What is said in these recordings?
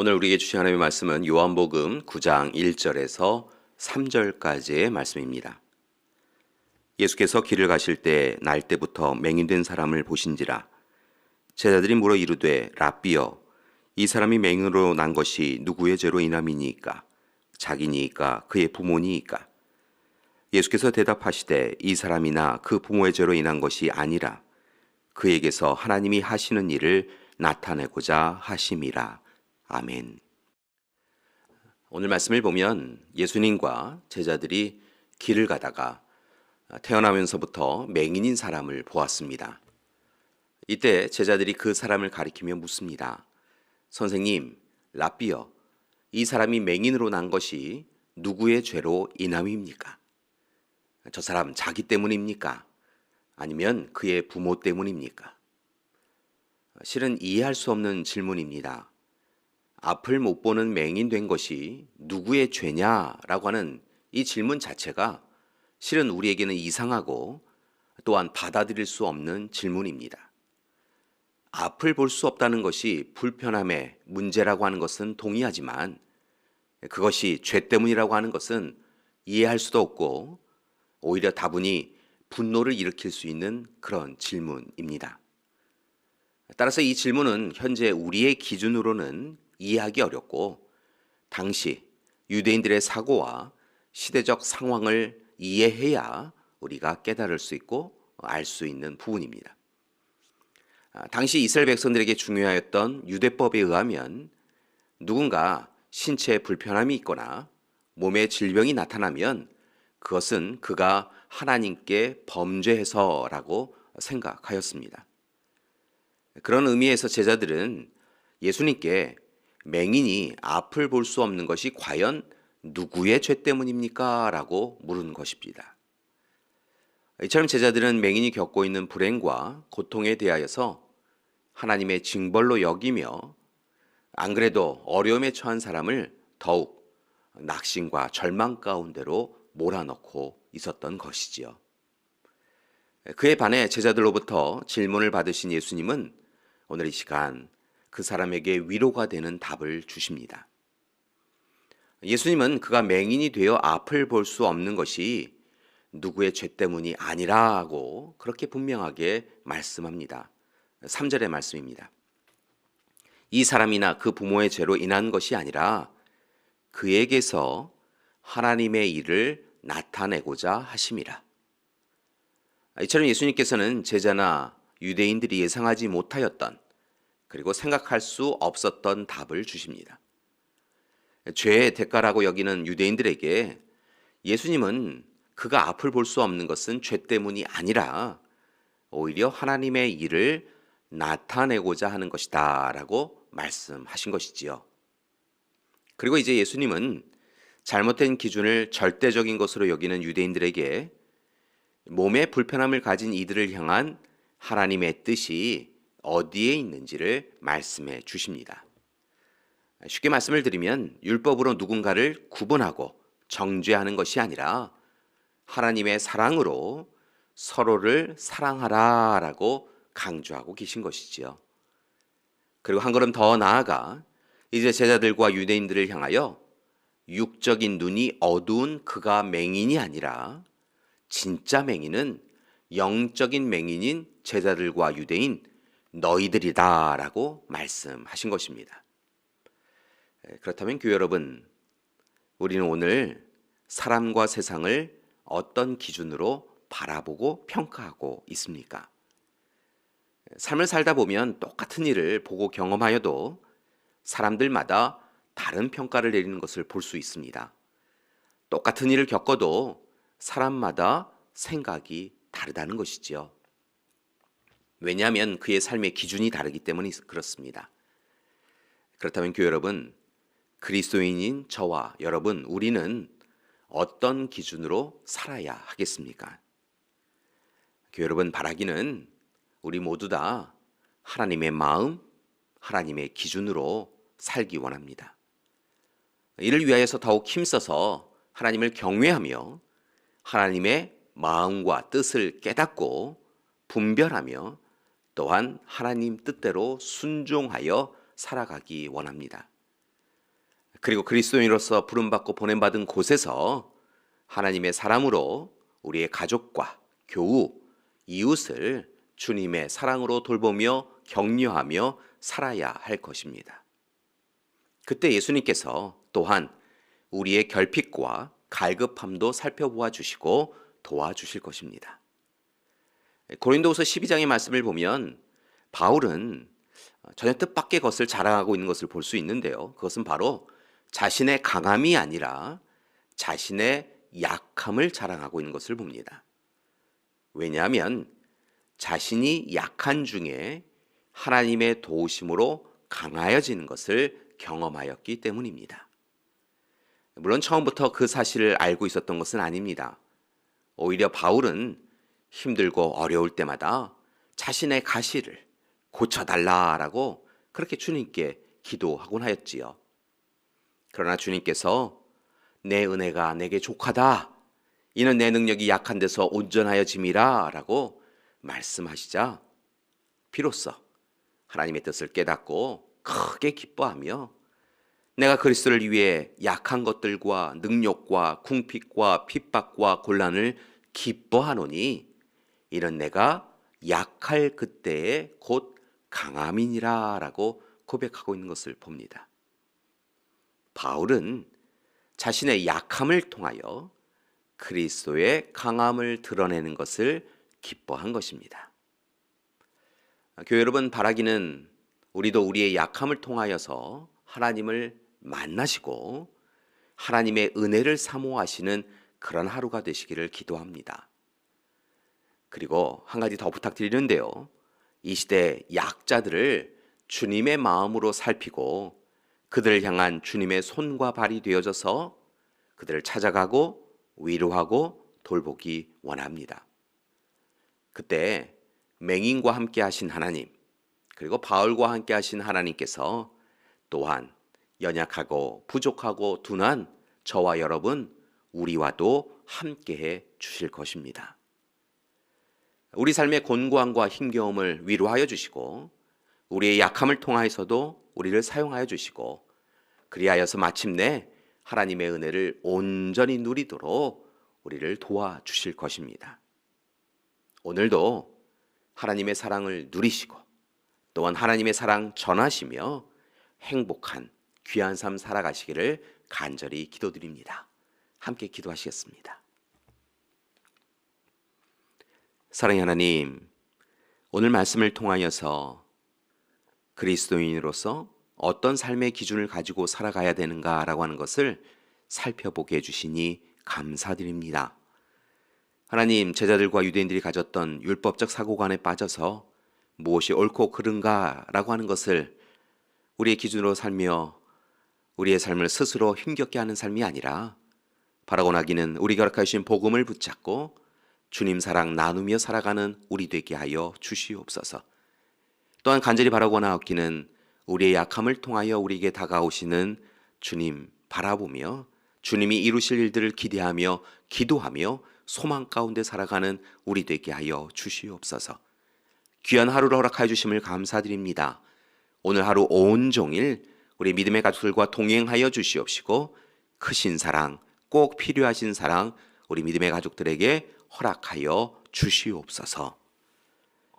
오늘 우리에게 주신 하나님의 말씀은 요한복음 9장 1절에서 3절까지의 말씀입니다. 예수께서 길을 가실 때 날 때부터 맹인된 사람을 보신지라. 제자들이 물어 이르되 랍비여, 이 사람이 맹인으로 난 것이 누구의 죄로 인함이니이까? 자기니이까 그의 부모니이까? 예수께서 대답하시되 이 사람이나 그 부모의 죄로 인한 것이 아니라 그에게서 하나님이 하시는 일을 나타내고자 하심이라. 아멘. 오늘 말씀을 보면 예수님과 제자들이 길을 가다가 태어나면서부터 맹인인 사람을 보았습니다. 이때 제자들이 그 사람을 가리키며 묻습니다. 선생님, 랍비여, 이 사람이 맹인으로 난 것이 누구의 죄로 인함입니까? 저 사람 자기 때문입니까? 아니면 그의 부모 때문입니까? 실은 이해할 수 없는 질문입니다. 앞을 못 보는 맹인 된 것이 누구의 죄냐라고 하는 이 질문 자체가 실은 우리에게는 이상하고 또한 받아들일 수 없는 질문입니다. 앞을 볼 수 없다는 것이 불편함의 문제라고 하는 것은 동의하지만 그것이 죄 때문이라고 하는 것은 이해할 수도 없고 오히려 다분히 분노를 일으킬 수 있는 그런 질문입니다. 따라서 이 질문은 현재 우리의 기준으로는 이해하기 어렵고 당시 유대인들의 사고와 시대적 상황을 이해해야 우리가 깨달을 수 있고 알 수 있는 부분입니다. 당시 이스라엘 백성들에게 중요하였던 유대법에 의하면 누군가 신체에 불편함이 있거나 몸에 질병이 나타나면 그것은 그가 하나님께 범죄해서라고 생각하였습니다. 그런 의미에서 제자들은 예수님께 맹인이 앞을 볼 수 없는 것이 과연 누구의 죄 때문입니까? 라고 물은 것입니다. 이처럼 제자들은 맹인이 겪고 있는 불행과 고통에 대하여서 하나님의 징벌로 여기며 안 그래도 어려움에 처한 사람을 더욱 낙심과 절망 가운데로 몰아넣고 있었던 것이지요. 그에 반해 제자들로부터 질문을 받으신 예수님은 오늘 이 시간 그 사람에게 위로가 되는 답을 주십니다. 예수님은 그가 맹인이 되어 앞을 볼 수 없는 것이 누구의 죄 때문이 아니라고 그렇게 분명하게 말씀합니다. 3절의 말씀입니다. 이 사람이나 그 부모의 죄로 인한 것이 아니라 그에게서 하나님의 일을 나타내고자 하심이라. 이처럼 예수님께서는 제자나 유대인들이 예상하지 못하였던 그리고 생각할 수 없었던 답을 주십니다. 죄의 대가라고 여기는 유대인들에게 예수님은 그가 앞을 볼 수 없는 것은 죄 때문이 아니라 오히려 하나님의 일을 나타내고자 하는 것이다 라고 말씀하신 것이지요. 그리고 이제 예수님은 잘못된 기준을 절대적인 것으로 여기는 유대인들에게 몸에 불편함을 가진 이들을 향한 하나님의 뜻이 어디에 있는지를 말씀해 주십니다. 쉽게 말씀을 드리면 율법으로 누군가를 구분하고 정죄하는 것이 아니라 하나님의 사랑으로 서로를 사랑하라라고 강조하고 계신 것이지요. 그리고 한 걸음 더 나아가 이제 제자들과 유대인들을 향하여 육적인 눈이 어두운 그가 맹인이 아니라 진짜 맹인은 영적인 맹인인 제자들과 유대인 너희들이다 라고 말씀하신 것입니다. 그렇다면 교회 여러분, 우리는 오늘 사람과 세상을 어떤 기준으로 바라보고 평가하고 있습니까? 삶을 살다 보면 똑같은 일을 보고 경험하여도 사람들마다 다른 평가를 내리는 것을 볼 수 있습니다. 똑같은 일을 겪어도 사람마다 생각이 다르다는 것이지요. 왜냐하면 그의 삶의 기준이 다르기 때문에 그렇습니다. 그렇다면 교회 여러분, 그리스도인인 저와 여러분, 우리는 어떤 기준으로 살아야 하겠습니까? 교회 여러분, 바라기는 우리 모두 다 하나님의 마음, 하나님의 기준으로 살기 원합니다. 이를 위하여서 더욱 힘써서 하나님을 경외하며 하나님의 마음과 뜻을 깨닫고 분별하며 또한 하나님 뜻대로 순종하여 살아가기 원합니다. 그리고 그리스도인으로서 부름받고 보냄받은 곳에서 하나님의 사람으로 우리의 가족과 교우, 이웃을 주님의 사랑으로 돌보며 격려하며 살아야 할 것입니다. 그때 예수님께서 또한 우리의 결핍과 갈급함도 살펴보아 주시고 도와주실 것입니다. 고린도후서 12장의 말씀을 보면 바울은 전혀 뜻밖의 것을 자랑하고 있는 것을 볼 수 있는데요. 그것은 바로 자신의 강함이 아니라 자신의 약함을 자랑하고 있는 것을 봅니다. 왜냐하면 자신이 약한 중에 하나님의 도우심으로 강하여지는 것을 경험하였기 때문입니다. 물론 처음부터 그 사실을 알고 있었던 것은 아닙니다. 오히려 바울은 힘들고 어려울 때마다 자신의 가시를 고쳐달라라고 그렇게 주님께 기도하곤 하였지요. 그러나 주님께서 내 은혜가 내게 족하다. 이는 내 능력이 약한 데서 온전하여짐이라 라고 말씀하시자 비로소 하나님의 뜻을 깨닫고 크게 기뻐하며 내가 그리스도를 위해 약한 것들과 능력과 궁핍과 핍박과 곤란을 기뻐하노니 이는 내가 약할 그때에 곧 강함이니라 라고 고백하고 있는 것을 봅니다. 바울은 자신의 약함을 통하여 그리스도의 강함을 드러내는 것을 기뻐한 것입니다. 교회 여러분, 바라기는 우리도 우리의 약함을 통하여서 하나님을 만나시고 하나님의 은혜를 사모하시는 그런 하루가 되시기를 기도합니다. 그리고 한 가지 더 부탁드리는데요. 이 시대 약자들을 주님의 마음으로 살피고 그들을 향한 주님의 손과 발이 되어져서 그들을 찾아가고 위로하고 돌보기 원합니다. 그때 맹인과 함께 하신 하나님, 그리고 바울과 함께 하신 하나님께서 또한 연약하고 부족하고 둔한 저와 여러분, 우리와도 함께해 주실 것입니다. 우리 삶의 곤고함과 힘겨움을 위로하여 주시고 우리의 약함을 통하여서도 우리를 사용하여 주시고 그리하여서 마침내 하나님의 은혜를 온전히 누리도록 우리를 도와주실 것입니다. 오늘도 하나님의 사랑을 누리시고 또한 하나님의 사랑 전하시며 행복한 귀한 삶 살아가시기를 간절히 기도드립니다. 함께 기도하시겠습니다. 사랑의 하나님, 오늘 말씀을 통하여서 그리스도인으로서 어떤 삶의 기준을 가지고 살아가야 되는가라고 하는 것을 살펴보게 해주시니 감사드립니다. 하나님, 제자들과 유대인들이 가졌던 율법적 사고관에 빠져서 무엇이 옳고 그른가라고 하는 것을 우리의 기준으로 살며 우리의 삶을 스스로 힘겹게 하는 삶이 아니라 바라고 나기는 우리가 허락하신 복음을 붙잡고 주님 사랑 나누며 살아가는 우리 되게 하여 주시옵소서. 또한 간절히 바라고 나옵기는 우리의 약함을 통하여 우리에게 다가오시는 주님 바라보며 주님이 이루실 일들을 기대하며 기도하며 소망 가운데 살아가는 우리 되게 하여 주시옵소서. 귀한 하루를 허락하여 주심을 감사드립니다. 오늘 하루 온종일 우리 믿음의 가족들과 동행하여 주시옵시고 크신 사랑, 꼭 필요하신 사랑 우리 믿음의 가족들에게 허락하여 주시옵소서.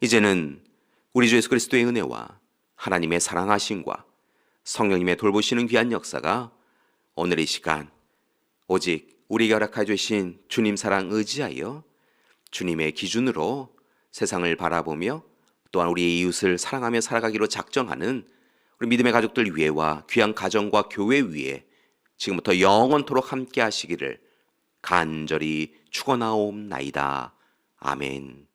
이제는 우리 주 예수 그리스도의 은혜와 하나님의 사랑하심과 성령님의 돌보시는 귀한 역사가 오늘 이 시간 오직 우리에게 허락하여 주신 주님 사랑 의지하여 주님의 기준으로 세상을 바라보며 또한 우리의 이웃을 사랑하며 살아가기로 작정하는 우리 믿음의 가족들 위에와 귀한 가정과 교회 위에 지금부터 영원토록 함께 하시기를 간절히 축원하옵나이다. 아멘.